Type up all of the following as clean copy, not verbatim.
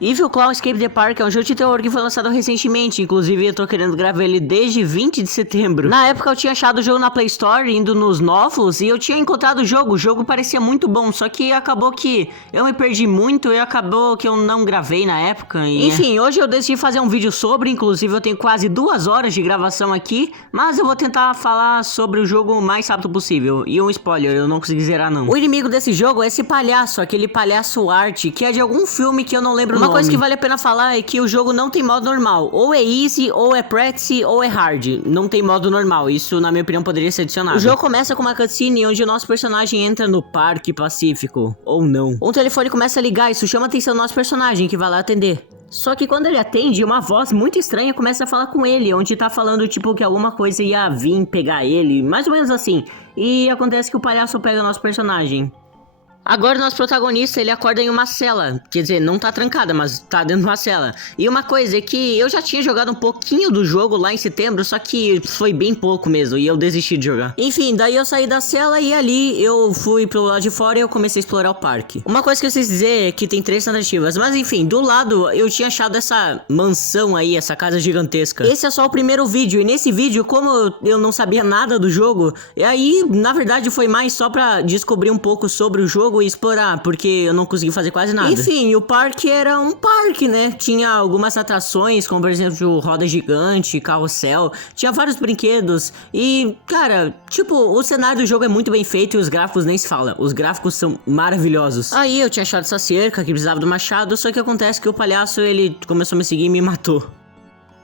Evil Clown Escape the Park é um jogo de terror que foi lançado recentemente, inclusive eu tô querendo gravar ele desde 20 de setembro. Na época eu tinha achado o jogo na Play Store, indo nos novos, e eu tinha encontrado o jogo parecia muito bom, só que acabou que eu me perdi muito e acabou que eu não gravei na época. Enfim, hoje eu decidi fazer um vídeo sobre, inclusive eu tenho quase 2 horas de gravação aqui, mas eu vou tentar falar sobre o jogo o mais rápido possível. E um spoiler, eu não consegui zerar não. O inimigo desse jogo é esse palhaço, aquele palhaço arte, que é de algum filme que eu não lembro o nome. Uma coisa que vale a pena falar é que o jogo não tem modo normal. Ou é easy, ou é practice, ou é hard. Não tem modo normal. Isso, na minha opinião, poderia ser adicionado. O jogo começa com uma cutscene onde o nosso personagem entra no Parque Pacífico. Ou não. Um telefone começa a ligar, isso chama a atenção do nosso personagem, que vai lá atender. Só que quando ele atende, uma voz muito estranha começa a falar com ele, onde tá falando, tipo, que alguma coisa ia vir pegar ele, mais ou menos assim. E acontece que o palhaço pega o nosso personagem. Agora o nosso protagonista, ele acorda em uma cela, quer dizer, não tá trancada, mas tá dentro de uma cela. E uma coisa é que eu já tinha jogado um pouquinho do jogo lá em setembro, só que foi bem pouco mesmo, e eu desisti de jogar. Enfim, daí eu saí da cela e ali eu fui pro lado de fora e eu comecei a explorar o parque. Uma coisa que eu preciso dizer é que tem 3 tentativas, mas enfim, do lado eu tinha achado essa mansão aí, essa casa gigantesca. Esse é só o primeiro vídeo, e nesse vídeo, como eu não sabia nada do jogo, e aí, na verdade, foi mais só pra descobrir um pouco sobre o jogo e explorar, porque eu não consegui fazer quase nada. Enfim, o parque era um parque, né? Tinha algumas atrações, como por exemplo, roda gigante, carrossel, tinha vários brinquedos e, cara, tipo, o cenário do jogo é muito bem feito e os gráficos nem se fala. Os gráficos são maravilhosos. Aí eu tinha achado essa cerca que precisava do machado, só que acontece que o palhaço, ele começou a me seguir e me matou.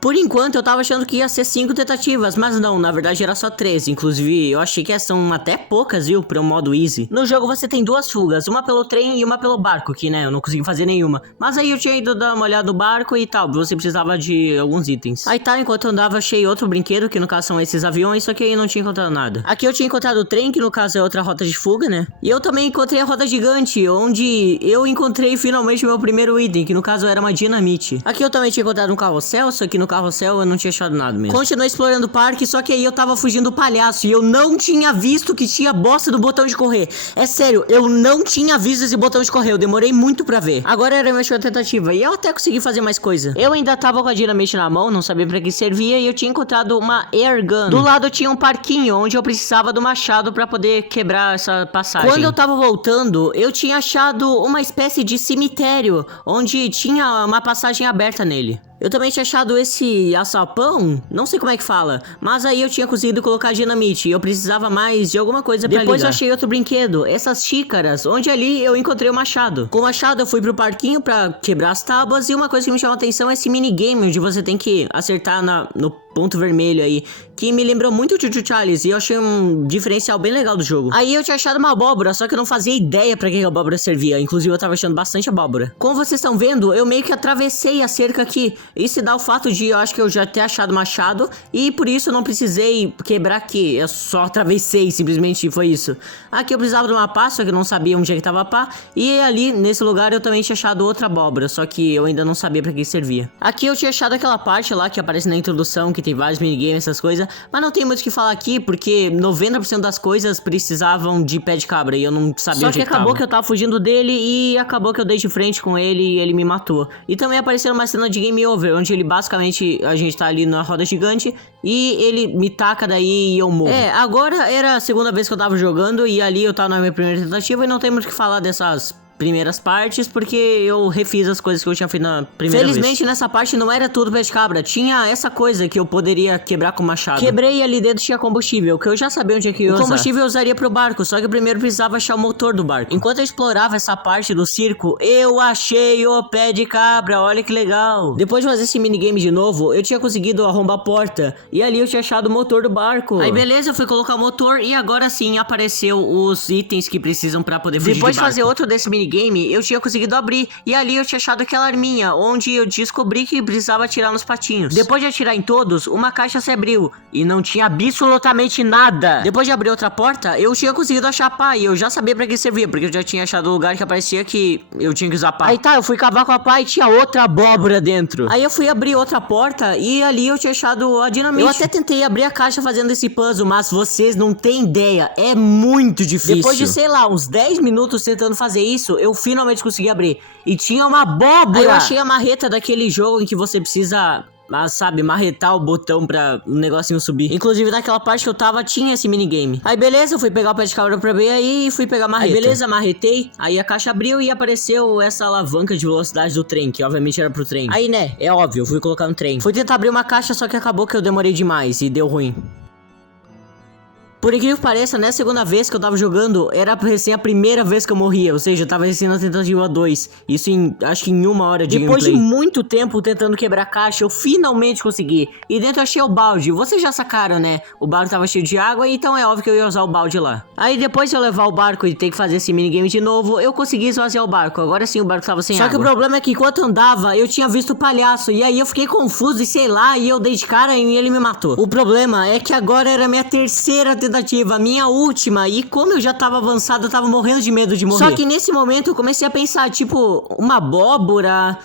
Por enquanto eu tava achando que ia ser 5 tentativas, mas não, na verdade era só 3, inclusive eu achei que são até poucas, viu, para o modo easy. No jogo você tem 2 fugas, uma pelo trem e uma pelo barco, que né, eu não consegui fazer nenhuma. Mas aí eu tinha ido dar uma olhada no barco e tal, você precisava de alguns itens. Aí tá, enquanto eu andava achei outro brinquedo, que no caso são esses aviões, só que aí não tinha encontrado nada. Aqui eu tinha encontrado o trem, que no caso é outra rota de fuga, né. E eu também encontrei a roda gigante, onde eu encontrei finalmente o meu primeiro item, que no caso era uma dinamite. Aqui eu também tinha encontrado um carrossel, só que no carrossel eu não tinha achado nada mesmo. Continuei explorando o parque, só que aí eu tava fugindo do palhaço e eu não tinha visto que tinha bosta do botão de correr. É sério, eu não tinha visto esse botão de correr, eu demorei muito pra ver. Agora era a minha tentativa e eu até consegui fazer mais coisa. Eu ainda tava com a dinamite na mão, não sabia pra que servia e eu tinha encontrado uma air gun. Do lado tinha um parquinho onde eu precisava do machado pra poder quebrar essa passagem. Quando eu tava voltando, eu tinha achado uma espécie de cemitério, onde tinha uma passagem aberta nele. Eu também tinha achado esse açapão, não sei como é que fala, mas aí eu tinha conseguido colocar dinamite e eu precisava mais de alguma coisa pra Depois ligar. Eu achei outro brinquedo, essas xícaras, onde ali eu encontrei o machado. Com o machado eu fui pro parquinho pra quebrar as tábuas e uma coisa que me chamou a atenção é esse minigame, onde você tem que acertar no ponto vermelho aí, que me lembrou muito o Chuchu Charles e eu achei um diferencial bem legal do jogo. Aí eu tinha achado uma abóbora, só que eu não fazia ideia pra que a abóbora servia, inclusive eu tava achando bastante abóbora. Como vocês estão vendo, eu meio que atravessei a cerca aqui. Isso dá o fato de eu acho que eu já ter achado machado e por isso eu não precisei quebrar aqui, eu só atravessei, simplesmente foi isso. Aqui eu precisava de uma pá, só que eu não sabia onde é que tava a pá, e ali nesse lugar eu também tinha achado outra abóbora, só que eu ainda não sabia pra que servia. Aqui eu tinha achado aquela parte lá que aparece na introdução, que tem vários minigames, essas coisas, mas não tem muito o que falar aqui, porque 90% das coisas precisavam de pé de cabra e eu não sabia onde ele tava. Só que acabou que eu tava fugindo dele e acabou que eu dei de frente com ele e ele me matou. E também apareceu uma cena de game over, onde ele basicamente, a gente tá ali na roda gigante e ele me taca daí e eu morro. É, agora era a segunda vez que eu tava jogando e ali eu tava na minha primeira tentativa e não tem muito o que falar dessas primeiras partes, porque eu refiz as coisas que eu tinha feito na primeira vez. Felizmente nessa parte não era tudo pé de cabra, tinha essa coisa que eu poderia quebrar com o machado. Quebrei e ali dentro tinha combustível, que eu já sabia onde é que eu ia usar. O combustível eu usaria pro barco, só que eu primeiro precisava achar o motor do barco. Enquanto eu explorava essa parte do circo, eu achei o pé de cabra, olha que legal. Depois de fazer esse minigame de novo, eu tinha conseguido arrombar a porta, e ali eu tinha achado o motor do barco. Aí beleza, eu fui colocar o motor e agora sim apareceu os itens que precisam pra poder fugir Depois de fazer outro desse minigame, eu tinha conseguido abrir, e ali eu tinha achado aquela arminha, onde eu descobri que precisava atirar nos patinhos. Depois de atirar em todos, uma caixa se abriu, e não tinha absolutamente nada. Depois de abrir outra porta, eu tinha conseguido achar pá, e eu já sabia pra que servia, porque eu já tinha achado o lugar que aparecia que eu tinha que usar pá. Aí tá, eu fui cavar com a pá e tinha outra abóbora dentro. Aí eu fui abrir outra porta, e ali eu tinha achado a dinamite. Eu até tentei abrir a caixa fazendo esse puzzle, mas vocês não têm ideia, é muito difícil. Depois de, sei lá, uns 10 minutos tentando fazer isso, momento, eu finalmente consegui abrir. E tinha uma abóbora! Aí eu achei a marreta daquele jogo em que você precisa... sabe, marretar o botão pra o negocinho subir. Inclusive, naquela parte que eu tava, tinha esse minigame. Aí, beleza, eu fui pegar o pé de cabra pra ver aí e fui pegar a marreta. Aí, beleza, marretei. Aí a caixa abriu e apareceu essa alavanca de velocidade do trem, que obviamente era pro trem. Aí, né, é óbvio, eu fui colocar no trem. Fui tentar abrir uma caixa, só que acabou que eu demorei demais e deu ruim. Por incrível que pareça, né, segunda vez que eu tava jogando, era recém a primeira vez que eu morria, ou seja, eu tava recém na tentativa 2, isso em, acho que em 1 hora de gameplay. Depois de muito tempo tentando quebrar a caixa, eu finalmente consegui, e dentro eu achei o balde, vocês já sacaram, né, o balde tava cheio de água, então é óbvio que eu ia usar o balde lá. Aí depois de eu levar o barco e ter que fazer esse minigame de novo, eu consegui esvaziar o barco, agora sim o barco tava sem água. Só que o problema é que enquanto eu andava, eu tinha visto o palhaço, e aí eu fiquei confuso e sei lá, e eu dei de cara e ele me matou. O problema é que agora era a minha terceira tentativa, a minha última, e como eu já tava avançado, eu tava morrendo de medo de morrer. Só que nesse momento eu comecei a pensar, tipo, uma abóbora,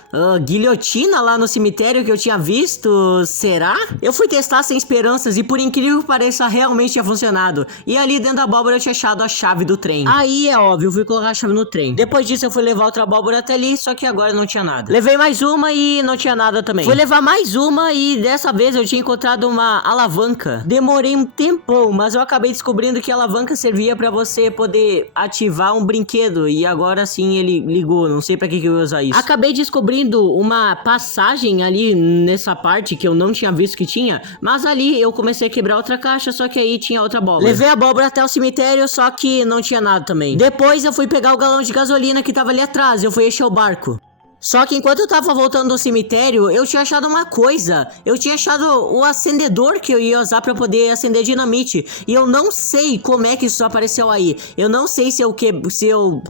guilhotina lá no cemitério que eu tinha visto, será? Eu fui testar sem esperanças e por incrível que pareça, realmente tinha funcionado. E ali dentro da abóbora eu tinha achado a chave do trem. Aí é óbvio, eu fui colocar a chave no trem. Depois disso eu fui levar outra abóbora até ali, só que agora não tinha nada. Levei mais uma e não tinha nada também. Fui levar mais uma e dessa vez eu tinha encontrado uma alavanca. Demorei um tempão, mas eu acabei descobrindo que a alavanca servia pra você poder ativar um brinquedo e agora sim ele ligou, não sei pra que eu ia usar isso. Acabei descobrindo uma passagem ali nessa parte que eu não tinha visto que tinha, mas ali eu comecei a quebrar outra caixa, só que aí tinha outra abóbora. Levei a abóbora até o cemitério, só que não tinha nada também. Depois eu fui pegar o galão de gasolina que tava ali atrás, eu fui encher o barco. Só que enquanto eu tava voltando do cemitério, eu tinha achado uma coisa. Eu tinha achado o acendedor que eu ia usar pra poder acender dinamite. E eu não sei como é que isso apareceu aí. Eu não sei se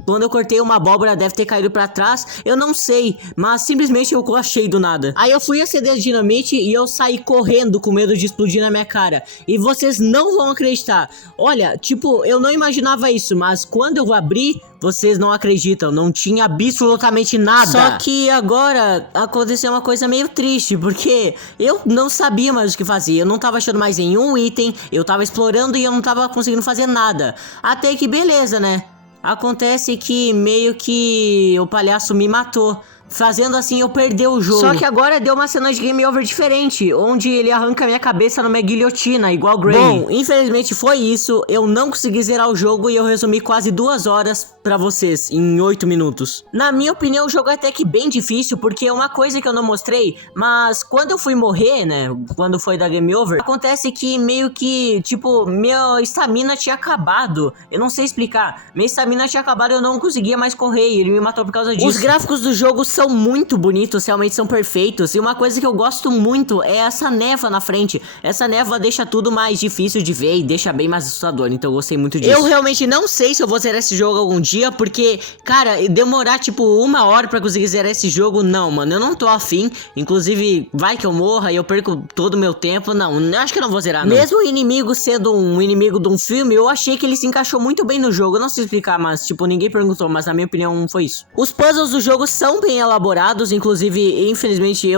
quando eu cortei uma abóbora deve ter caído pra trás. Eu não sei, mas simplesmente eu achei do nada. Aí eu fui acender dinamite e eu saí correndo com medo de explodir na minha cara. E vocês não vão acreditar. Olha, tipo, eu não imaginava isso, mas quando eu abri... Vocês não acreditam, não tinha absolutamente nada. Só que agora aconteceu uma coisa meio triste, porque eu não sabia mais o que fazer. Eu não tava achando mais nenhum item, eu tava explorando e eu não tava conseguindo fazer nada. Até que beleza, né? Acontece que meio que o palhaço me matou. Fazendo assim eu perdi o jogo. Só que agora deu uma cena de game over diferente, onde ele arranca minha cabeça numa guilhotina, igual Gray. Bom, infelizmente foi isso. Eu não consegui zerar o jogo e eu resumi quase 2 horas pra vocês em 8 minutos. Na minha opinião, o jogo é até que bem difícil, porque é uma coisa que eu não mostrei, mas quando eu fui morrer, né, quando foi da game over, acontece que meio que, tipo, minha estamina tinha acabado. Eu não sei explicar. Minha estamina tinha acabado e eu não conseguia mais correr, e ele me matou por causa disso. Os gráficos do jogo são muito bonitos, realmente são perfeitos. E uma coisa que eu gosto muito é essa névoa na frente. Essa névoa deixa tudo mais difícil de ver e deixa bem mais assustador. Então eu gostei muito disso. Eu realmente não sei se eu vou zerar esse jogo algum dia, porque, cara, demorar tipo 1 hora pra conseguir zerar esse jogo, não, mano. Eu não tô afim. Inclusive, vai que eu morra e eu perco todo o meu tempo. Não, eu acho que eu não vou zerar, não. Mesmo o inimigo sendo um inimigo de um filme, eu achei que ele se encaixou muito bem no jogo. Eu não sei explicar, mas, tipo, ninguém perguntou, mas na minha opinião foi isso. Os puzzles do jogo são bem elaborados, inclusive, infelizmente,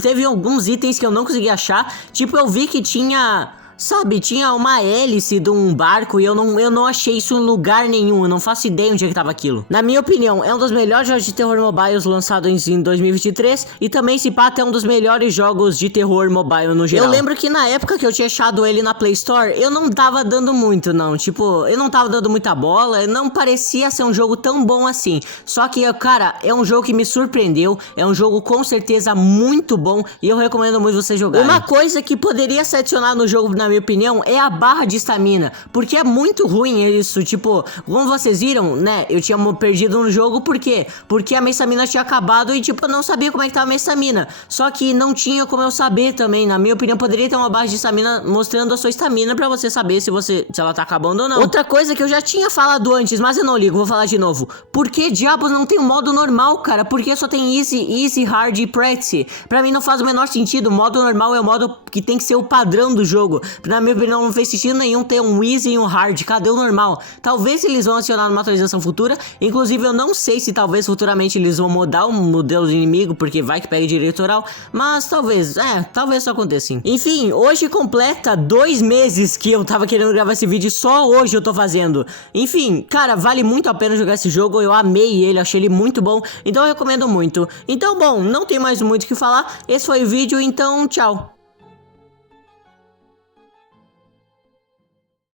teve alguns itens que eu não consegui achar. Tipo, eu vi que tinha... Sabe, tinha uma hélice de um barco e eu não achei isso em lugar nenhum. Eu não faço ideia onde é que tava aquilo. Na minha opinião, é um dos melhores jogos de terror mobiles lançados em 2023. E também, se pá, é um dos melhores jogos de terror mobile no geral. Eu lembro que na época que eu tinha achado ele na Play Store, eu não tava dando muito, não. Tipo, eu não tava dando muita bola. Não parecia ser um jogo tão bom assim. Só que, cara, é um jogo que me surpreendeu. É um jogo com certeza muito bom. E eu recomendo muito você jogar. Uma coisa que poderia ser adicionada no jogo, na minha opinião, é a barra de estamina, porque é muito ruim isso, tipo, como vocês viram, né, eu tinha perdido no jogo, por quê? Porque a minha estamina tinha acabado e, tipo, eu não sabia como é que tava a minha estamina, só que não tinha como eu saber também, na minha opinião, poderia ter uma barra de estamina mostrando a sua estamina pra você saber se ela tá acabando ou não. Outra coisa que eu já tinha falado antes, mas eu não ligo, vou falar de novo, por que diabos não tem um modo normal, cara? Por que só tem easy, hard e practice? Pra mim não faz o menor sentido, o modo normal é o modo que tem que ser o padrão do jogo. Na minha opinião, não fez sentido nenhum ter um Easy e um Hard. Cadê o normal? Talvez eles vão adicionar numa atualização futura. Inclusive, eu não sei se talvez futuramente eles vão mudar o modelo de inimigo, porque vai que pega direito oral. Mas talvez isso aconteça sim. Enfim, hoje completa 2 meses que eu tava querendo gravar esse vídeo. Só hoje eu tô fazendo. Enfim, cara, vale muito a pena jogar esse jogo. Eu amei ele, achei ele muito bom. Então eu recomendo muito. Então, bom, não tem mais muito o que falar. Esse foi o vídeo, então tchau.